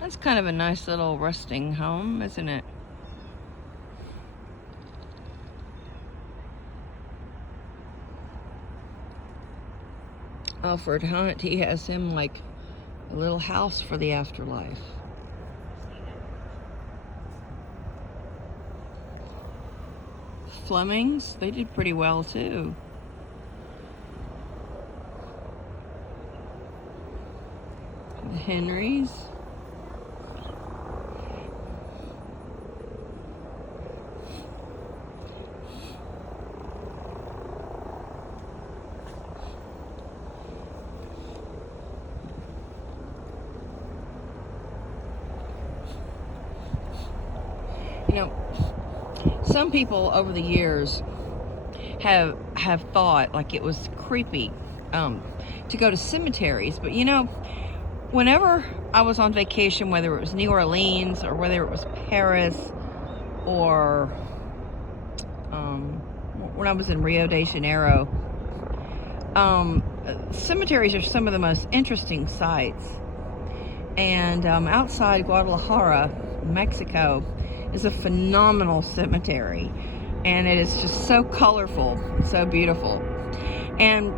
That's kind of a nice little resting home, isn't it? Alfred Hunt, he has him like a little house for the afterlife. Flemings, they did pretty well too. The Henrys. You know, some people over the years have thought like it was creepy to go to cemeteries, but you know, whenever I was on vacation, whether it was New Orleans or whether it was Paris or when I was in Rio de Janeiro, cemeteries are some of the most interesting sights. And outside Guadalajara, Mexico, is a phenomenal cemetery, and it is just so colorful, so beautiful. And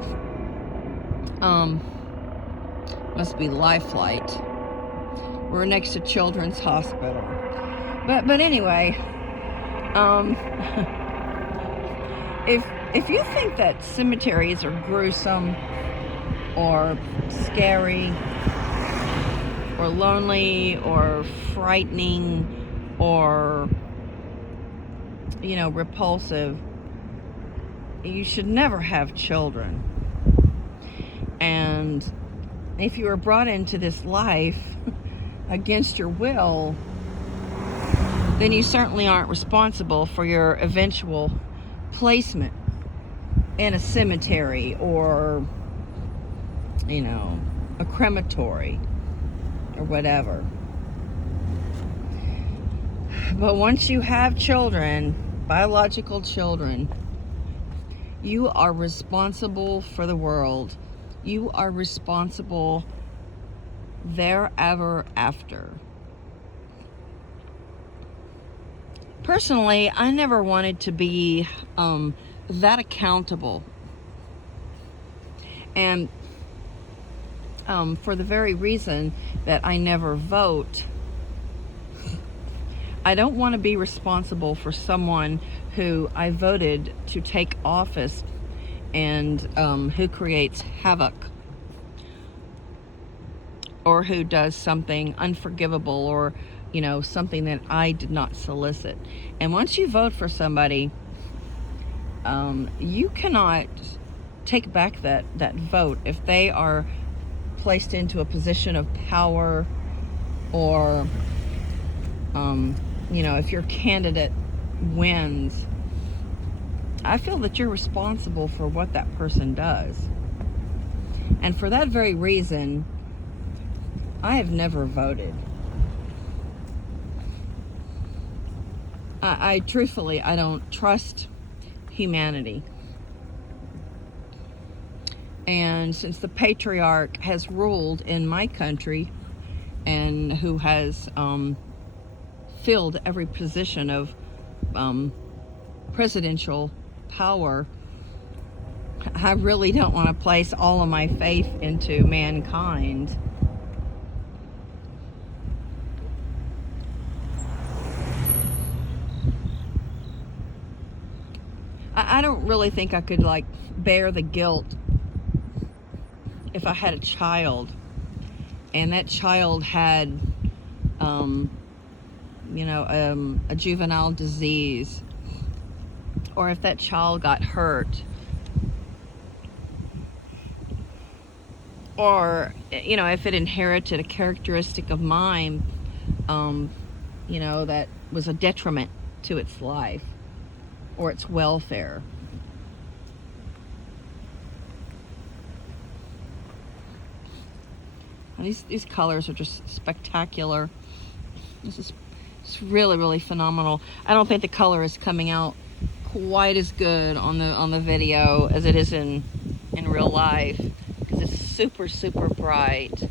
must be Lifeline. We're next to Children's Hospital. But anyway, if you think that cemeteries are gruesome or scary or lonely or frightening or, you know, repulsive, you should never have children. And if you were brought into this life against your will, then you certainly aren't responsible for your eventual placement in a cemetery or, you know, a crematory or whatever. But once you have children, biological children, you are responsible for the world. You are responsible therever after. Personally, I never wanted to be that accountable. And for the very reason that I never vote, I don't want to be responsible for someone who I voted to take office and who creates havoc or who does something unforgivable or, you know, something that I did not solicit. And once you vote for somebody, you cannot take back that vote if they are placed into a position of power or, you know, if your candidate wins. I feel that you're responsible for what that person does. And for that very reason, I have never voted. I truthfully, I don't trust humanity. And since the patriarch has ruled in my country and who has filled every position of presidential power, I really don't want to place all of my faith into mankind. I don't really think I could like bear the guilt if I had a child and that child had you know, a juvenile disease, or if that child got hurt, or, you know, if it inherited a characteristic of mine, you know, that was a detriment to its life or its welfare. And these colors are just spectacular. This is it's really, really phenomenal. I don't think the color is coming out quite as good on the video as it is in real life, because it's super, super bright.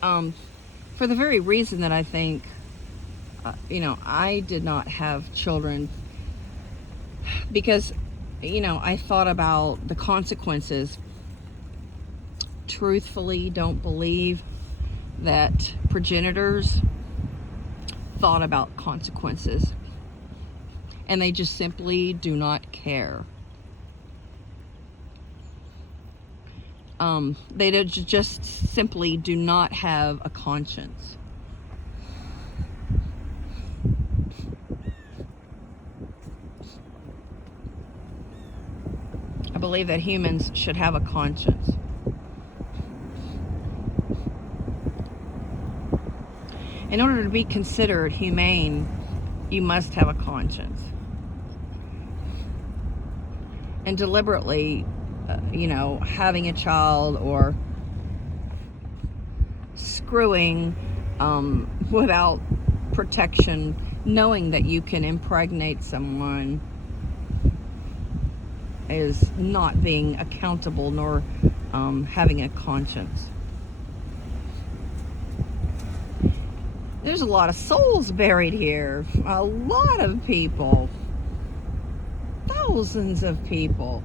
For the very reason that I think, I did not have children because, I thought about the consequences. Truthfully, don't believe that progenitors thought about consequences, and they just simply do not care. They just simply do not have a conscience. I believe that humans should have a conscience. In order to be considered humane, you must have a conscience. And deliberately, having a child or screwing without protection, knowing that you can impregnate someone, is not being accountable nor having a conscience. There's a lot of souls buried here. A lot of people. Thousands of people.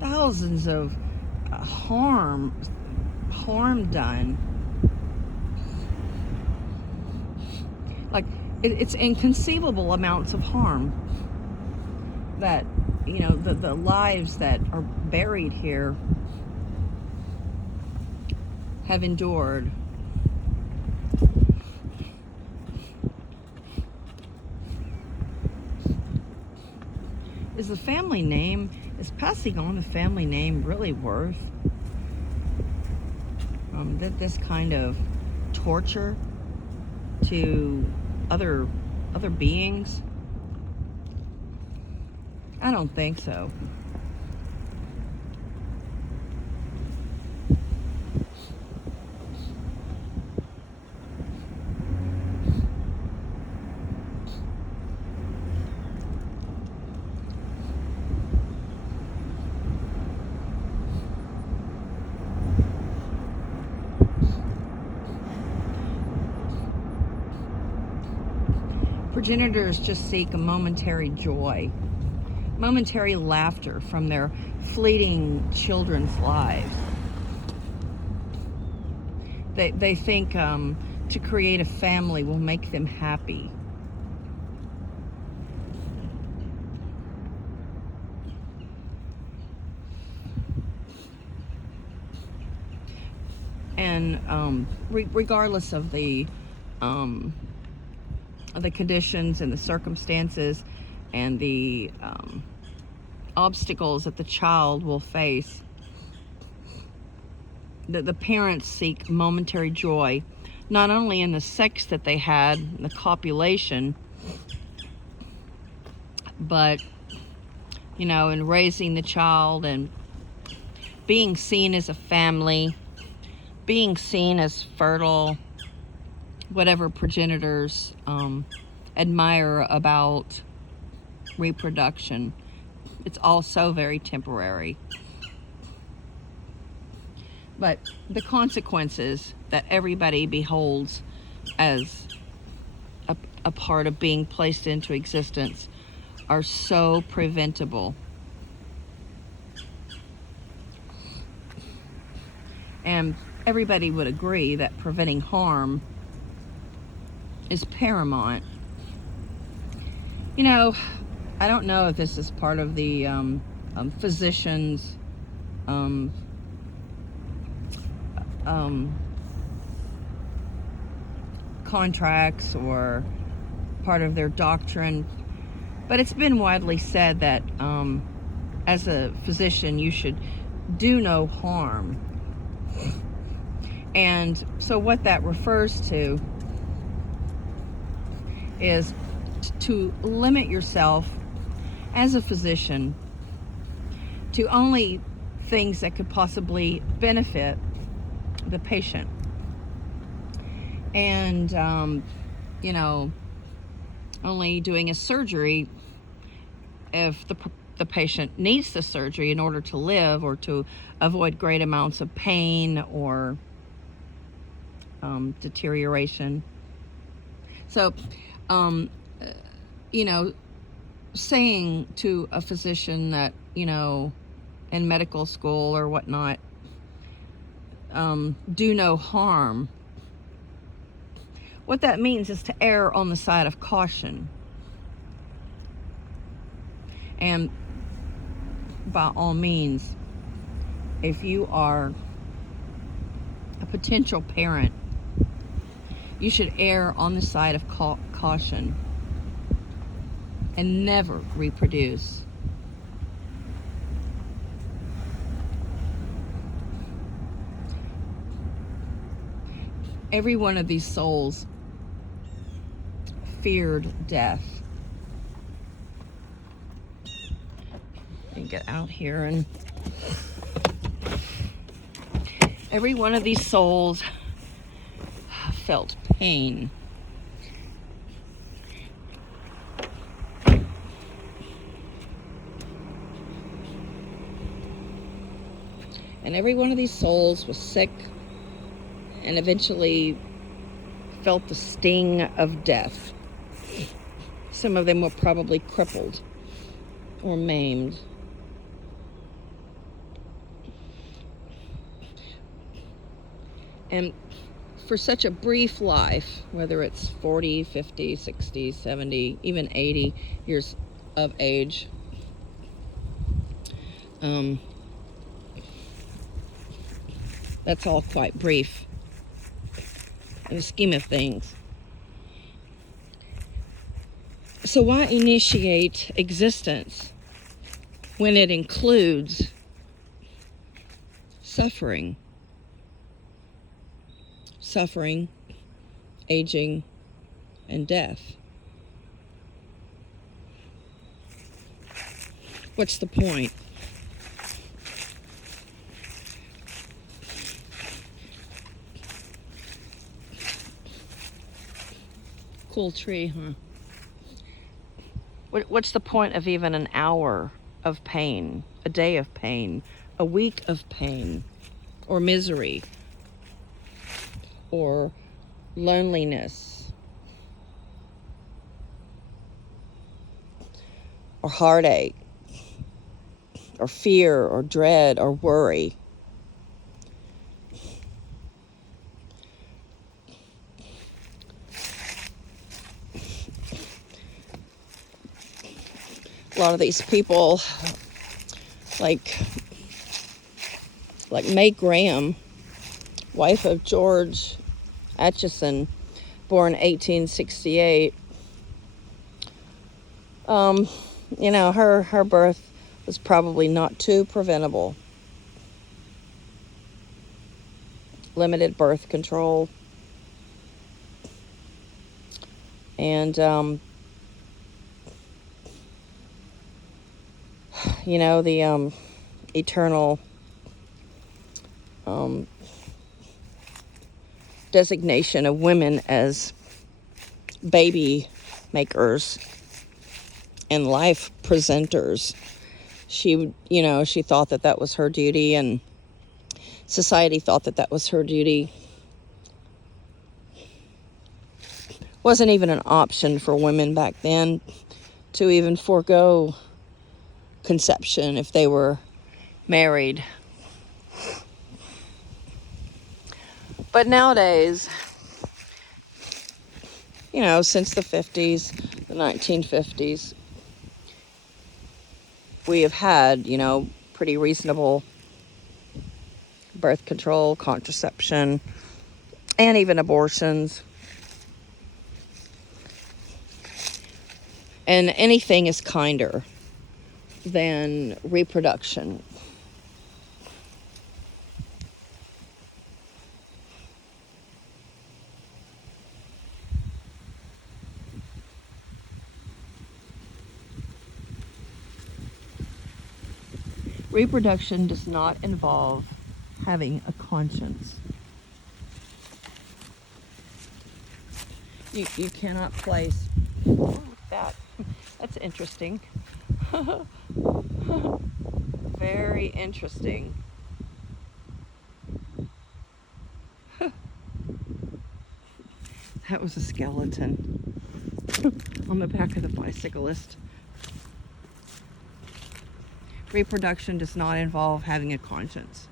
Thousands of harm done. Like, it's inconceivable amounts of harm that, the lives that are buried here have endured. Is passing on the family name really worth this kind of torture to other beings? I don't think so. Progenitors just seek a momentary joy, momentary laughter from their fleeting children's lives. They think to create a family will make them happy. And regardless of the conditions and the circumstances and the obstacles that the child will face, the parents seek momentary joy, not only in the sex that they had, the copulation, but in raising the child and being seen as a family, being seen as fertile, whatever progenitors admire about reproduction. It's also very temporary. But the consequences that everybody beholds as a part of being placed into existence are so preventable. And everybody would agree that preventing harm is paramount. I don't know if this is part of the physicians' contracts or part of their doctrine, but it's been widely said that as a physician you should do no harm. And so what that refers to is to limit yourself as a physician to only things that could possibly benefit the patient. And only doing a surgery if the the patient needs the surgery in order to live or to avoid great amounts of pain or deterioration. So, you know, saying to a physician that, you know, in medical school or whatnot, do no harm, what that means is to err on the side of caution. And by all means, if you are a potential parent, you should err on the side of caution and never reproduce. Every one of these souls feared death. Let me get out here, and every one of these souls felt pain. And every one of these souls was sick and eventually felt the sting of death. Some of them were probably crippled or maimed. And for such a brief life, whether it's 40, 50, 60, 70, even 80 years of age, that's all quite brief in the scheme of things. So why initiate existence when it includes suffering? Suffering, aging, and death. What's the point? Cool tree, huh? What's the point of even an hour of pain, a day of pain, a week of pain, or misery, or loneliness, or heartache, or fear, or dread, or worry? A lot of these people, like May Graham, wife of George Atchison, born 1868. You know, her birth was probably not too preventable. Limited birth control. And, you know, the eternal designation of women as baby makers and life presenters. She, you know, she thought that that was her duty, and society thought that that was her duty. Wasn't even an option for women back then to even forego conception if they were married. But nowadays, you know, since the 50s, the 1950s, we have had, you know, pretty reasonable birth control, contraception, and even abortions. And anything is kinder than reproduction. Reproduction does not involve having a conscience. You cannot place... Ooh, that's interesting. Very interesting. That was a skeleton on the back of the bicyclist. Reproduction does not involve having a conscience.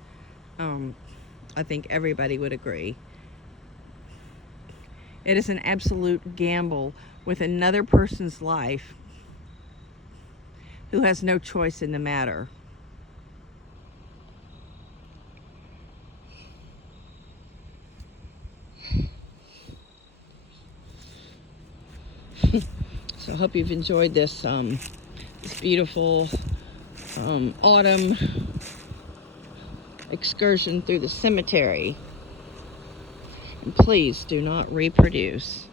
I think everybody would agree. It is an absolute gamble with another person's life who has no choice in the matter. So I hope you've enjoyed this beautiful autumn excursion through the cemetery. And please do not reproduce.